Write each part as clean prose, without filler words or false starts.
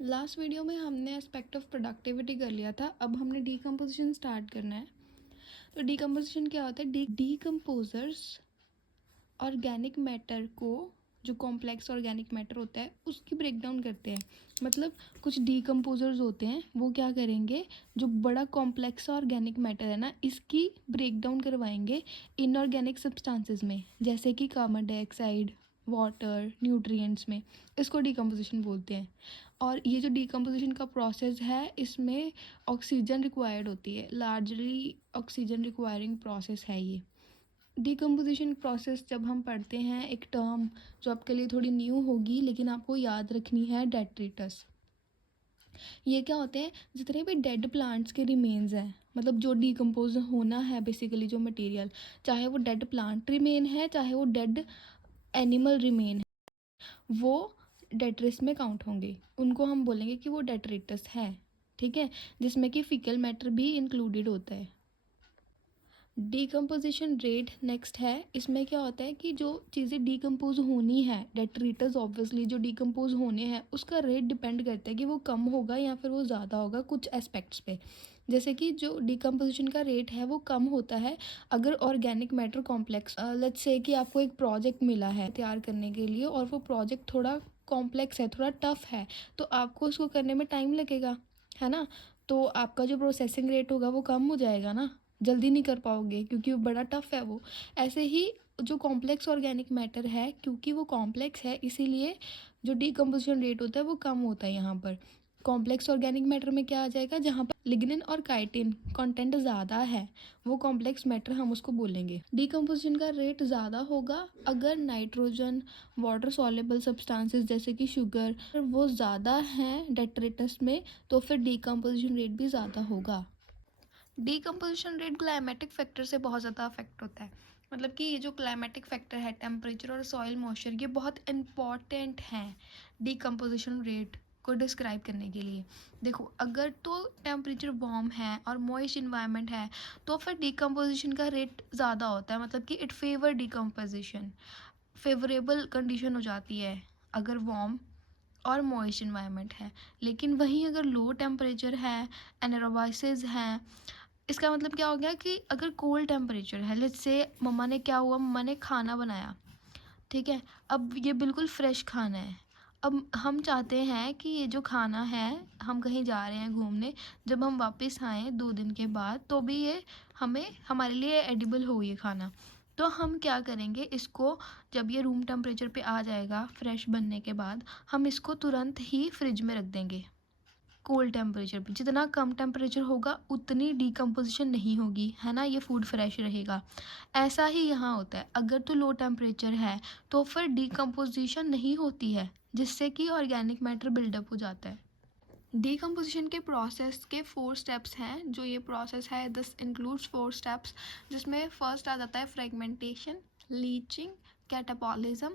Last video में हमने aspect of productivity कर लिया था। अब हमने डीकम्पोजिशन स्टार्ट करना है। तो डीकम्पोजिशन क्या होता है? डीकम्पोजर्स ऑर्गेनिक मैटर को, जो कॉम्प्लेक्स ऑर्गेनिक मैटर होता है उसकी ब्रेक डाउन करते हैं। मतलब कुछ डीकम्पोजर्स होते हैं, वो क्या करेंगे, जो बड़ा कॉम्प्लेक्स ऑर्गेनिक मैटर है ना, इसकी ब्रेक डाउन करवाएंगे इनऑर्गेनिक सब्सटेंसेस में, जैसे कि कार्बन डाइऑक्साइड, वाटर, न्यूट्रिएंट्स में। इसको डीकम्पोजिशन बोलते हैं। और ये जो डीकम्पोजिशन का प्रोसेस है, इसमें ऑक्सीजन रिक्वायर्ड होती है, लार्जली ऑक्सीजन रिक्वायरिंग प्रोसेस है ये। डीकम्पोजिशन प्रोसेस जब हम पढ़ते हैं, एक टर्म जो आपके लिए थोड़ी न्यू होगी लेकिन आपको याद रखनी है, डेट्रिटस। ये क्या होते हैं? जितने भी डेड प्लांट्स के रिमेन्स हैं, मतलब जो डीकम्पोज होना है बेसिकली जो मटेरियल, चाहे वो डेड प्लांट रिमेन है चाहे वो डेड एनिमल रिमेन है, वो डेट्रिस में काउंट होंगे। उनको हम बोलेंगे कि वो डेट्रिटस है। ठीक है, जिसमें कि फीकल मैटर भी इंक्लूडेड होता है। डीकम्पोजिशन रेट नेक्स्ट है। इसमें क्या होता है कि जो चीज़ें डीकम्पोज होनी है, डेट्रिटस ऑब्वियसली जो डीकम्पोज होने हैं, उसका रेट डिपेंड करता है कि वो कम होगा या फिर वो ज़्यादा होगा कुछ एस्पेक्ट्स पे। जैसे कि जो डीकम्पोजिशन का रेट है वो कम होता है अगर organic matter complex, let's say कि आपको एक प्रोजेक्ट मिला है तैयार करने के लिए और वो प्रोजेक्ट थोड़ा कॉम्प्लेक्स है, थोड़ा टफ है, तो आपको उसको करने में टाइम लगेगा, है ना। तो आपका जो प्रोसेसिंग रेट होगा वो कम हो जाएगा ना, जल्दी नहीं कर पाओगे क्योंकि वो बड़ा टफ है वो। ऐसे ही जो कॉम्प्लेक्स ऑर्गेनिक मैटर है, क्योंकि वो कॉम्प्लेक्स है इसीलिए जो डीकम्पोजिशन रेट होता है वो कम होता है। यहाँ पर कॉम्प्लेक्स ऑर्गेनिक मैटर में क्या आ जाएगा, जहाँ पर लिग्निन और काइटिन कंटेंट ज़्यादा है, वो कॉम्प्लेक्स मैटर हम उसको बोलेंगे। डीकम्पोजिशन का रेट ज़्यादा होगा अगर नाइट्रोजन, वाटर सॉल्युबल सब्सटेंसेस जैसे कि शुगर वो ज़्यादा हैं डेट्रिटस में, तो फिर डीकम्पोजिशन रेट भी ज़्यादा होगा। डीकम्पोजिशन रेट क्लाइमेटिक फैक्टर से बहुत ज़्यादा अफेक्ट होता है। मतलब कि ये जो क्लाइमेटिक फैक्टर है, टेम्परेचर और सॉइल मॉइस्चर, ये बहुत इम्पॉर्टेंट हैं डीकम्पोजिशन रेट को डिस्क्राइब करने के लिए। देखो, अगर तो टेम्परेचर वार्म है और मॉइस्ट इन्वायरमेंट है तो फिर डीकम्पोजिशन का रेट ज़्यादा होता है। मतलब कि it favour decomposition, favourable condition हो जाती है अगर वार्म और मॉइस्ट इन्वायरमेंट है। लेकिन वहीं अगर लो टेम्परेचर है, एनारोबाइसिस है, इसका मतलब क्या हो गया कि अगर कोल्ड टेम्परेचर है, लेट्स से मम्मा ने क्या हुआ, मम्मा ने खाना बनाया, ठीक है, अब ये बिल्कुल फ्रेश खाना है। अब हम चाहते हैं कि ये जो खाना है, हम कहीं जा रहे हैं घूमने, जब हम वापस आएँ 2 दिन के बाद तो भी ये हमें हमारे लिए एडिबल हो ये खाना। तो हम क्या करेंगे, इसको जब ये रूम टेम्परेचर पे आ जाएगा फ्रेश बनने के बाद, हम इसको तुरंत ही फ्रिज में रख देंगे कोल्ड टेम्परेचर पे। जितना कम टेम्परेचर होगा उतनी डीकम्पोजिशन नहीं होगी, है ना, ये फूड फ्रेश रहेगा। ऐसा ही यहाँ होता है, अगर तो लो टेम्परेचर है तो फिर डीकम्पोजिशन नहीं होती है, जिससे कि ऑर्गेनिक मैटर बिल्डअप हो जाता है। डीकम्पोजिशन के प्रोसेस के 4 स्टेप्स हैं। जो ये प्रोसेस है, दिस इंक्लूड्स 4 स्टेप्स, जिसमें फर्स्ट आ जाता है fragmentation, leaching, catabolism,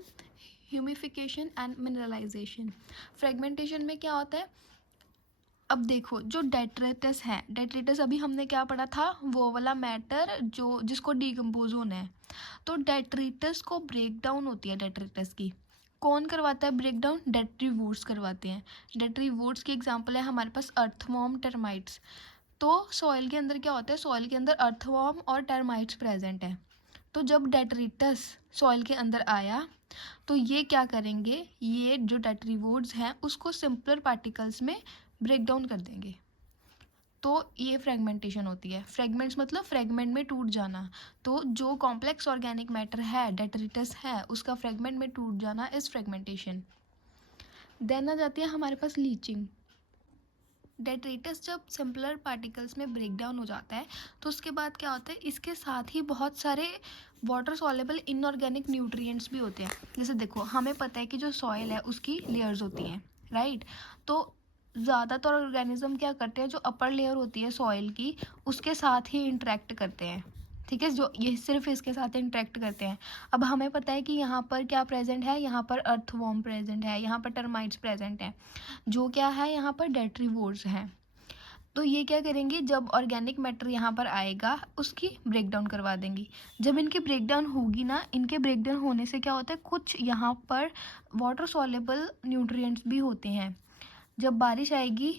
humification and mineralisation. Fragmentation में क्या होता है, अब देखो जो डेट्रिटस है, डेट्रिटस अभी हमने क्या पढ़ा था, वो वाला मैटर जो जिसको डीकम्पोज होना है। तो डेट्रिटस को ब्रेक डाउन होती है, डेट्रिटस की कौन करवाता है ब्रेक डाउन? डेट्रीवोर्स करवाते हैं। डेट्रीवोर्स की एग्जांपल है हमारे पास अर्थवॉर्म, टर्माइट्स। तो सॉइल के अंदर क्या होता है, सॉइल के अंदर अर्थवॉर्म और टर्माइट्स प्रेजेंट है। तो जब डेट्रिटस सॉइल के अंदर आया तो ये क्या करेंगे, ये जो डेट्रीवोर्स हैं उसको सिंपलर पार्टिकल्स में ब्रेक डाउन कर देंगे। तो ये फ्रेगमेंटेशन होती है। फ्रेगमेंट्स मतलब फ्रेगमेंट में टूट जाना। तो जो कॉम्प्लेक्स ऑर्गेनिक मैटर है, डेट्रिटस है, उसका फ्रेगमेंट में टूट जाना इज फ्रेगमेंटेशन। देन आ जाती है हमारे पास लीचिंग। डेट्रिटस जब सिंपलर पार्टिकल्स में ब्रेक डाउन हो जाता है तो उसके बाद क्या होता है, इसके साथ ही बहुत सारे वाटर सॉल्युबल इनऑर्गेनिक न्यूट्रिएंट्स भी होते हैं। जैसे देखो, हमें पता है कि जो सॉइल है उसकी लेयर्स होती हैं, राइट। तो ज़्यादातर ऑर्गेनिज्म क्या करते हैं, जो अपर लेयर होती है सॉइल की उसके साथ ही इंटरेक्ट करते हैं, ठीक है, जो ये सिर्फ इसके साथ इंटरेक्ट करते हैं। अब हमें पता है कि यहाँ पर क्या प्रेजेंट है, यहाँ पर अर्थवॉर्म प्रेजेंट है, यहाँ पर टर्माइट्स प्रेजेंट हैं, जो क्या है यहाँ पर डेट्रीवोर्स हैं। तो ये क्या करेंगे, जब ऑर्गेनिक मैटर यहाँ पर आएगा उसकी ब्रेक डाउन करवा देंगी। जब इनकी ब्रेक डाउन होगी ना, इनके ब्रेक डाउन होने से क्या होता है, कुछ यहाँ पर वाटर सॉल्युबल न्यूट्रिएंट्स भी होते हैं जब बारिश आएगी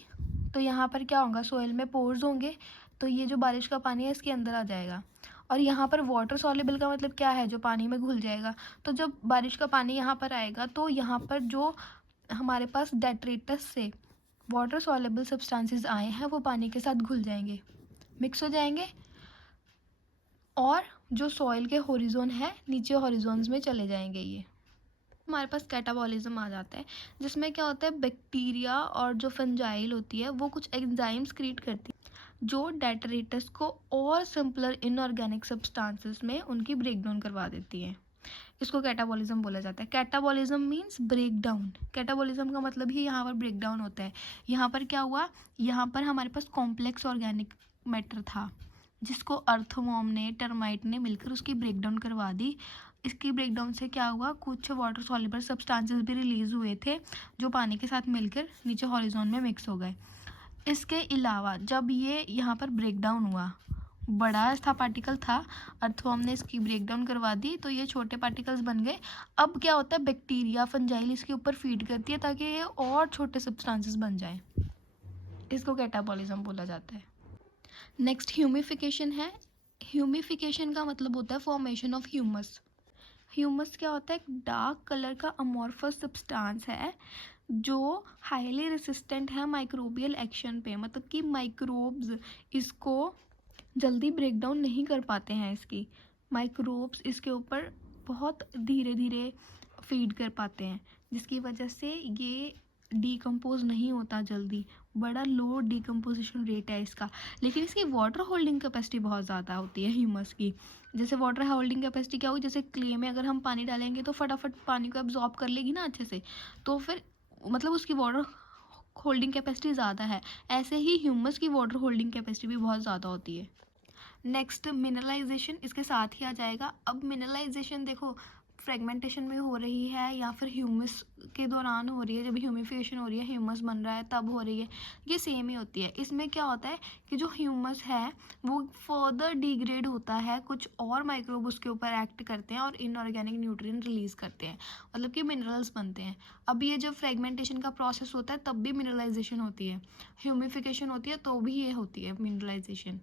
तो यहाँ पर क्या होगा, सोइल में पोर्स होंगे, तो ये जो बारिश का पानी है इसके अंदर आ जाएगा। और यहाँ पर वाटर सॉल्युबल का मतलब क्या है, जो पानी में घुल जाएगा। तो जब बारिश का पानी यहाँ पर आएगा तो यहाँ पर जो हमारे पास डेट्रिटस से वाटर सॉल्युबल सब्सटेंसेस आए हैं वो पानी के साथ घुल जाएंगे, मिक्स हो जाएंगे, और जो सॉइल के हॉरिजॉन है नीचे हॉरिजॉन्स में चले जाएंगे। ये हमारे पास कैटाबॉलिज्म आ जाता है, जिसमें क्या होता है, बैक्टीरिया और जो फंजाइल होती है वो कुछ एंजाइम्स क्रिएट करती है जो डेट्रिटस को और सिंपलर इनऑर्गेनिक सब्सटेंसेस में उनकी ब्रेकडाउन करवा देती है। इसको कैटाबॉलिज्म बोला जाता है। Catabolism means break down. Catabolism का मतलब ही यहाँ पर ब्रेक डाउन होता है। यहाँ पर क्या हुआ, यहाँ पर हमारे पास कॉम्प्लेक्स ऑर्गेनिक मैटर था जिसको अर्थवॉर्म ने, टर्माइट ने मिलकर उसकी ब्रेकडाउन करवा दी। इसकी ब्रेकडाउन से क्या हुआ, कुछ वाटर सॉल्युबल सब्सटेंसेस भी रिलीज़ हुए थे जो पानी के साथ मिलकर नीचे हॉरिजॉन में मिक्स हो गए। इसके अलावा जब ये यहाँ पर ब्रेकडाउन हुआ, बड़ा था पार्टिकल था, अर्थवॉर्म ने इसकी ब्रेकडाउन करवा दी तो ये छोटे पार्टिकल्स बन गए। अब क्या होता है, बैक्टीरिया फंजाइल इसके ऊपर फीड करती है ताकि ये और छोटे सब्सटेंसेस बन जाएं। इसको कैटाबॉलिज्म बोला जाता है। नेक्स्ट ह्यूमिफिकेशन है। ह्यूमिफिकेशन का मतलब होता है फॉर्मेशन ऑफ ह्यूमस। ह्यूमस क्या होता है, एक डार्क कलर का अमॉर्फस सब्सटेंस है जो हाईली रेसिस्टेंट है माइक्रोबियल एक्शन पे, मतलब कि माइक्रोब्स इसको जल्दी ब्रेक डाउन नहीं कर पाते हैं। इसकी माइक्रोब्स इसके ऊपर बहुत धीरे धीरे फीड कर पाते हैं, जिसकी वजह से ये डीकम्पोज नहीं होता जल्दी, बड़ा लो डीकम्पोजिशन रेट है इसका। लेकिन इसकी वाटर होल्डिंग कैपेसिटी बहुत ज़्यादा होती है ह्यूमस की। जैसे वाटर होल्डिंग कैपेसिटी क्या होगी, जैसे क्ले में अगर हम पानी डालेंगे तो फटाफट पानी को एब्जॉर्ब कर लेगी ना अच्छे से, तो फिर मतलब उसकी वाटर होल्डिंग कैपेसिटी ज़्यादा है। ऐसे ही ह्यूमस की वाटर होल्डिंग कैपेसिटी भी बहुत ज़्यादा होती है। नेक्स्ट मिनरलाइजेशन इसके साथ ही आ जाएगा। अब मिनरलाइजेशन देखो, फ्रेगमेंटेशन में हो रही है या फिर ह्यूमस के दौरान हो रही है, जब ह्यूमिफिकेशन हो रही है, ह्यूमस बन रहा है तब हो रही है, ये सेम ही होती है। इसमें क्या होता है कि जो ह्यूमस है वो फर्दर डिग्रेड होता है, कुछ और माइक्रोब उसके ऊपर एक्ट करते हैं और इनऑर्गेनिक न्यूट्रिएंट रिलीज करते हैं, मतलब कि मिनरल्स बनते हैं। अब ये जब फ्रेगमेंटेशन का प्रोसेस होता है तब भी मिनरलाइजेशन होती है, ह्यूमिफिकेशन होती है तो भी ये होती है मिनरलाइजेशन।